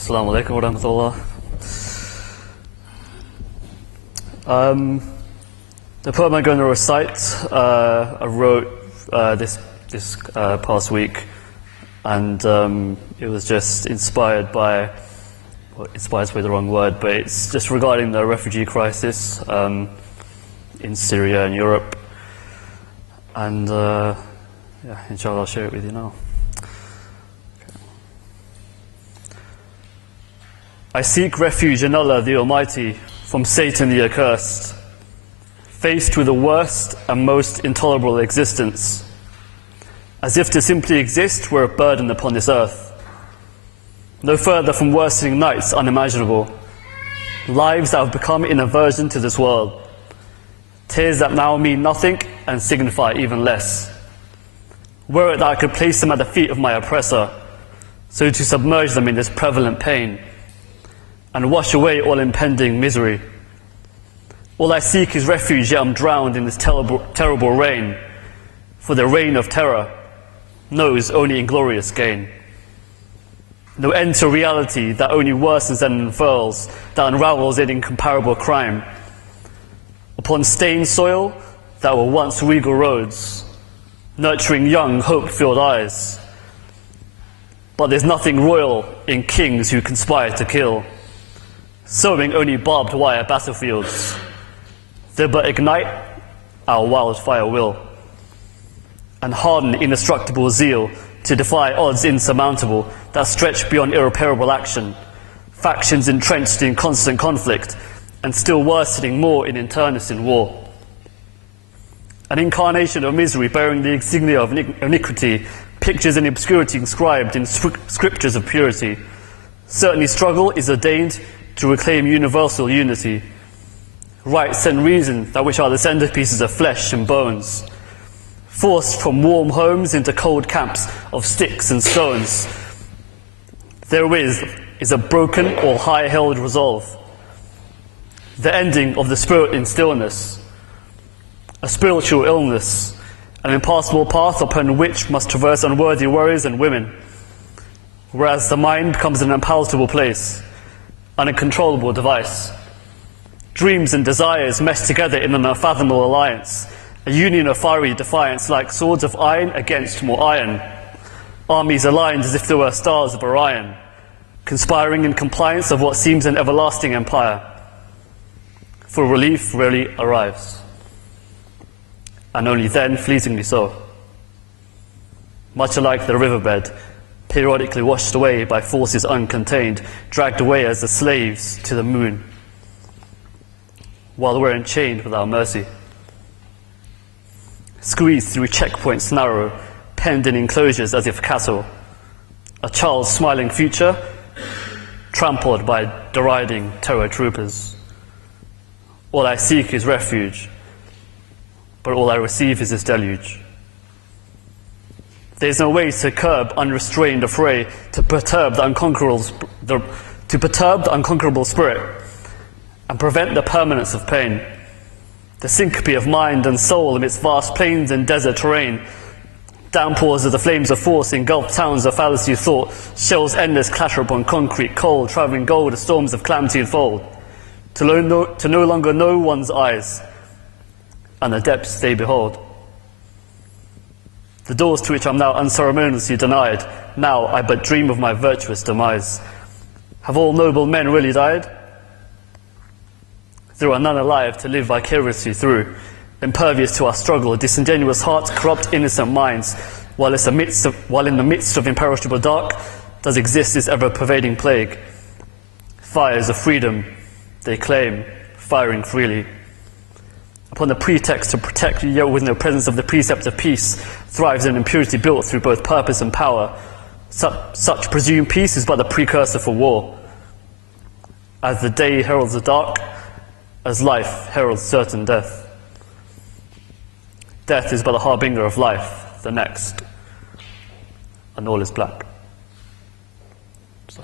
Assalamu alaikum wa rahmatullah. The poem I'm going to recite, I wrote this past week, and it was just inspired by, well, inspired is probably the wrong word, but it's just regarding the refugee crisis in Syria and Europe. And yeah, inshallah I'll share it with you now. I seek refuge in Allah the Almighty from Satan the accursed, faced with the worst and most intolerable existence, as if to simply exist were a burden upon this earth. No further from worsening nights unimaginable, lives that have become in aversion to this world, tears that now mean nothing and signify even less. Were it that I could place them at the feet of my oppressor, so to submerge them in this prevalent pain, and wash away all impending misery. All I seek is refuge, yet I'm drowned in this terrible rain, for the reign of terror knows only inglorious gain. No end to reality that only worsens and unfurls, that unravels in incomparable crime. Upon stained soil that were once regal roads, nurturing young, hope-filled eyes. But there's nothing royal in kings who conspire to kill, sowing only barbed wire battlefields. They but ignite our wildfire will, and harden indestructible zeal to defy odds insurmountable that stretch beyond irreparable action, factions entrenched in constant conflict, and still worsening more in internecine war. An incarnation of misery bearing the insignia of iniquity, pictures in obscurity inscribed in scriptures of purity. Certainly struggle is ordained to reclaim universal unity, rights and reason that which are the centerpieces of flesh and bones, forced from warm homes into cold camps of sticks and stones. Therewith is a broken or high-held resolve, the ending of the spirit in stillness, a spiritual illness, an impassable path upon which must traverse unworthy warriors and women, whereas the mind becomes an unpalatable place, an uncontrollable device. Dreams and desires mesh together in an unfathomable alliance, a union of fiery defiance like swords of iron against more iron, armies aligned as if they were stars of Orion, conspiring in compliance of what seems an everlasting empire. For relief rarely arrives, and only then fleetingly so. Much alike the riverbed, periodically washed away by forces uncontained, dragged away as the slaves to the moon, while we're enchained without mercy. Squeezed through checkpoints narrow, penned in enclosures as if cattle, a child's smiling future trampled by deriding terror troopers. All I seek is refuge, but all I receive is this deluge. There is no way to curb unrestrained affray, to perturb the unconquerable spirit, and prevent the permanence of pain. The syncope of mind and soul amidst vast plains and desert terrain, downpours of the flames of force engulf towns of fallacy of thought, shells endless clatter upon concrete, cold, travelling gold as storms of calamity unfold, to no longer know one's eyes, and the depths they behold. The doors to which I'm now unceremoniously denied, now I but dream of my virtuous demise. Have all noble men really died? There are none alive to live vicariously through, impervious to our struggle, disingenuous hearts, corrupt innocent minds, while in the midst of imperishable dark does exist this ever-pervading plague. Fires of freedom, they claim, firing freely. Upon the pretext to protect, yet within the presence of the precept of peace, thrives an impurity built through both purpose and power. Such presumed peace is but the precursor for war. As the day heralds the dark, as life heralds certain death. Death is but the harbinger of life, the next, and all is black. So.